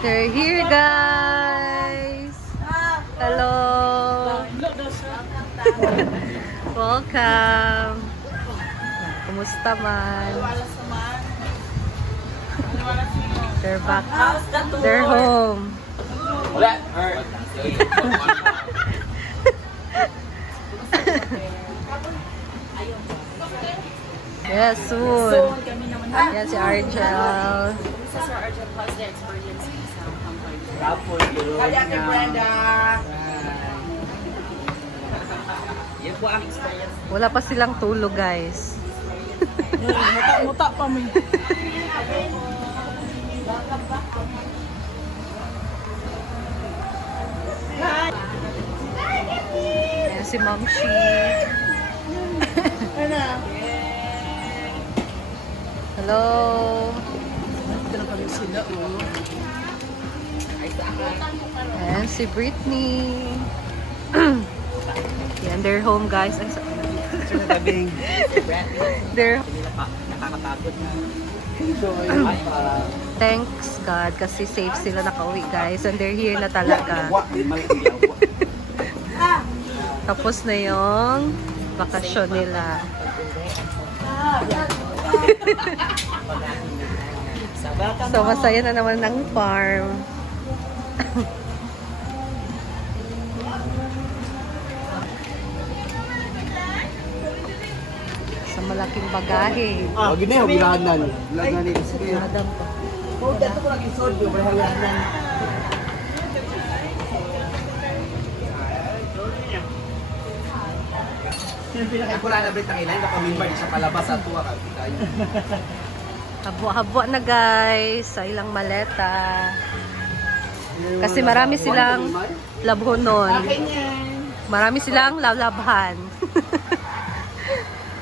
They're here, guys. Hello. Welcome. Kumusta man? They're back. They're home. Yes, soon. Yes, si Argel. This is our Argel Plus, the experience sa company. Kali Ate Brenda. Yan po ang experience. Wala pa silang tulog, guys. Muta pa mo. Ayan si Ma'am Shi. Hello. Ayan si Britney. Yan, they're home, guys. They're thanks God kasi safe sila nakauwi, guys, and they're here na talaga. Tapos na yung bakasyon nila. So masaya na naman ng farm. Sa malaking bagahe. Gini yung bilahanan. Bilahanan ni Sige. Madam pa. Oh, dato ko lagi sod yung bilahanan. Pinakikula na brit ang ilan, nakamimbar di siya palabas sa tuwa ka. Habwa-habwa na, guys, sa ilang maleta. Kasi marami silang labhonon. Marami silang lalabhan.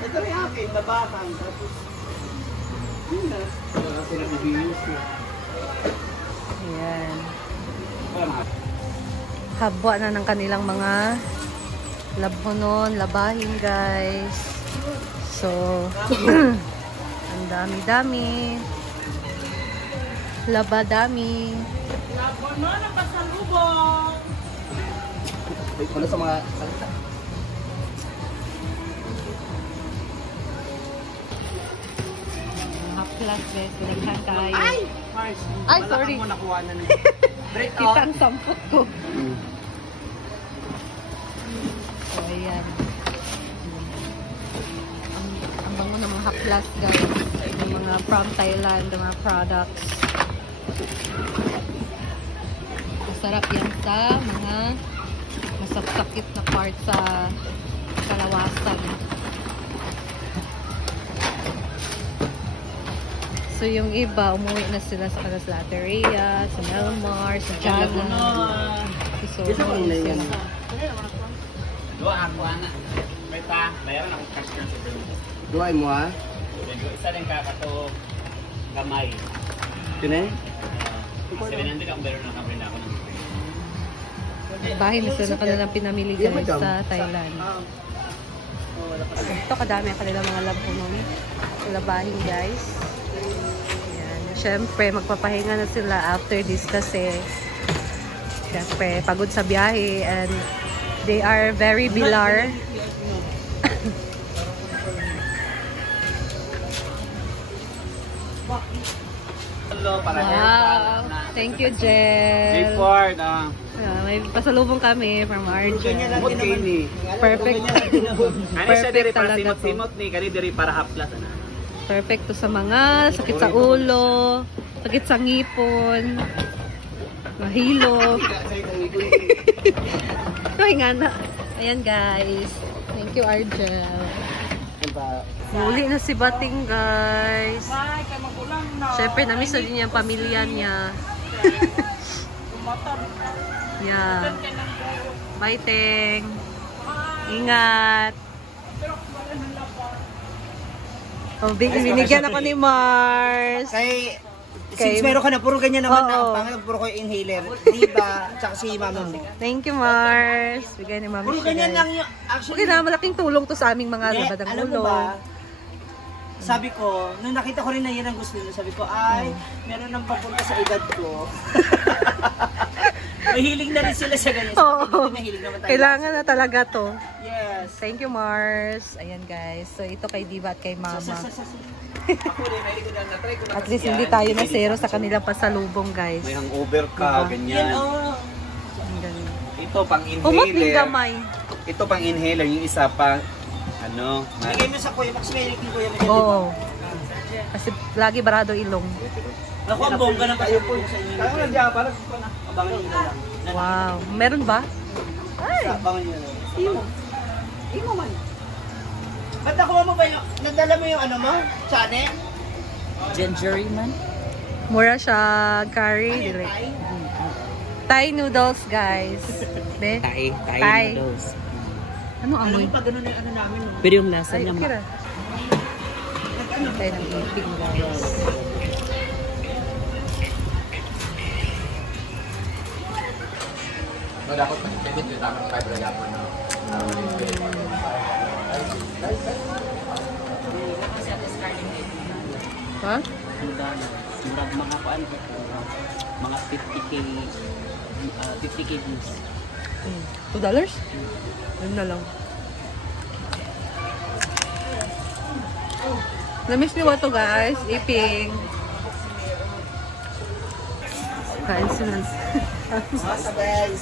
Ito rin akin, labakan. Tapos, Ayan. Habwa na ng kanilang mga labhonon, labahin, guys. So, ang dami-dami. Labadami. Labon ang pasalubong. Wait, wala sa mga salita. Haplas, guys. Pinaghan tayo. Mars. Ay, sorry. Mo nakuha na niya. Break out. Kitang sampot ko. So, ayan. Ang bango ng mga haplas, guys. Yung mga from Thailand, yung mga products. Masarap yan sa mga masakit na part sa kalawasan. So, yung iba, umuwi na sila sa Lateria, sa Melmar, sa Jana. So, umuwi sila. Dua ako, anak. Beta, bayaran ako cash yan sa Bruno. Duay mo ha? Isa din kakato gamay. Kine? 700 ako meron na kaprin ako ng Bahay na sila na kanilang pinamili, guys, sa Thailand. Ito, kadami ang kanilang mga labhonon. Labahin, guys. Ayan. Siyempre, magpapahinga na sila after this kasi siyempre, pagod sa biyahe and they are very bilar. Wow! Thank you, Jel. May pasalubong kami from Argel. Perfect. Perfect talaga to. Simot ni kani diri para haplas ana. Perfect to sa mga sakit sa ulo, sakit sa ngipon, mahilo. Ay nga na. Ayan, guys. Thank you, Argel. Muli na si Bating, guys. Siyempre, namiss na din yung pamilya niya. Yeah. Bye, Teng. Ingat. Oh, binigyan ako ni Mars. Since meron ka na, puro ganyan naman na. Pangalan, puro ko inhaler. Diba? Tsaka si Mama. Thank you, Mars. Bigay ni Mami. Puro ganyan lang yung, actually. Okay na, malaking tulong to sa aming mga labadang alam mo ulo. ba, sabi ko, nung nakita ko rin na yun ang gusto nila, sabi ko, ay, meron nang papunta sa edad ko. Mahilig na rin sila sa ganyan. Oo. Mahilig naman tayo. Kailangan na talaga to. Yes. Thank you, Mars. Ayan, guys. So, ito kay Diva at kay Mama. Ako rin, may ko na-try ko na. At least hindi tayo na zero sa kanilang pasalubong, guys. May hangover ka, ganyan. Ang galing. Ito pang Kumot ng inhaler. gamay. Ito pang inhaler, yung isa pa ano, Bigay mo sa Kuya Max, may ni Kuya Max. Oo. Kasi lagi barado ilong. Naku, ang bongga ng pasalubong sa inyo. Kaya na diyan, parang Abangan nyo na lang. Wow. Meron ba? Ay! Abangan nyo na lang. Imo man. Ba't nakuha mo ba yung, nadala mo yung ano mo? Chane? Gingery man? Mura siya curry. Dili. Thai noodles, guys. Be? Thai Thai. noodles. Ano Alam amoy? mo pa ganun na yung ano namin. Pero yung lasa Ay, niya, okay ra. Tayo ng ipig, guys. no, dapat pwede yung tama ng fiber gap na. Ha? Murag mga paan, mga 50k, 50k views. $2? Yun na lang. Namiss niyo ba ito, guys? Iping. Kain sila. Basta guys.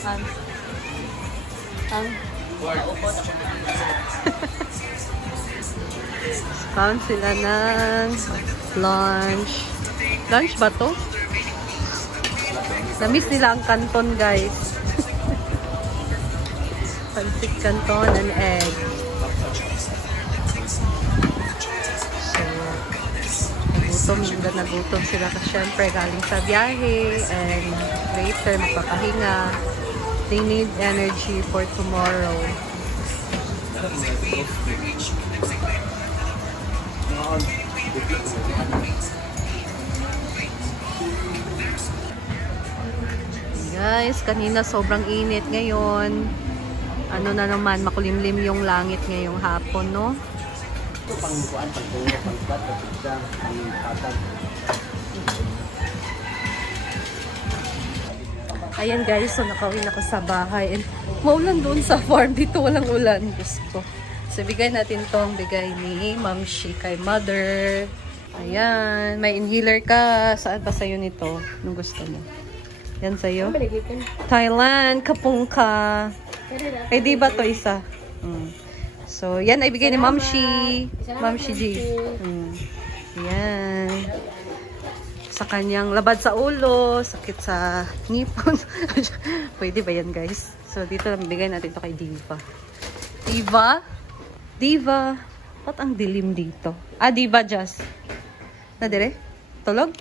Kain sila ng lunch. Lunch ba to? Namiss nila ang canton, guys. Pancit canton and egg. So, nagutom sila kasi syempre galing sa biyahe and later magpapahinga. They need energy for tomorrow. Guys, kanina sobrang init ngayon. Ano na naman, makulimlim yung langit ngayong hapon, no? Ito pang bukuan, pang tungo, pang kwat, pang pizza, pang patag. Ayan guys, so nakauwi na ako sa bahay. And maulan doon sa farm. Dito walang ulan. Gusto. So bigay natin tong bigay ni Ma'am Shi kay Mother. Ayan. May inhaler ka. Saan ba sa'yo nito? Anong gusto mo? Yan sa'yo? Thailand. Kapung ka. Eh di ba to isa? So yan ay bigay ni Ma'am Shi. Ma'am Shi G. Yan. Sa kanyang labad sa ulo, sakit sa ngipon. Pwede ba yan, guys? So, dito lang bigay natin ito kay Diva. Diva? Diva? Ba't ang dilim dito? Ah, Diva Just. Na dire? Tulog?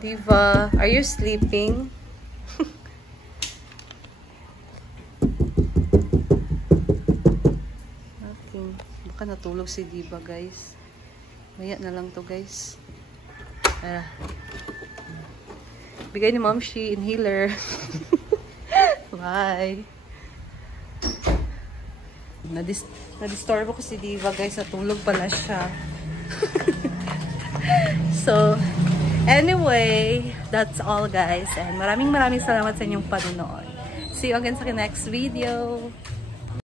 Diva, are you sleeping? Okay. Baka natulog si Diva, guys. Maya na lang to, guys. Bigay ni Ma'am Shi inhaler. Bye. Na-disturb ko si Diva, guys. Natulog pala siya. So, anyway, that's all, guys. And maraming salamat sa inyong panonood. See you again sa next video.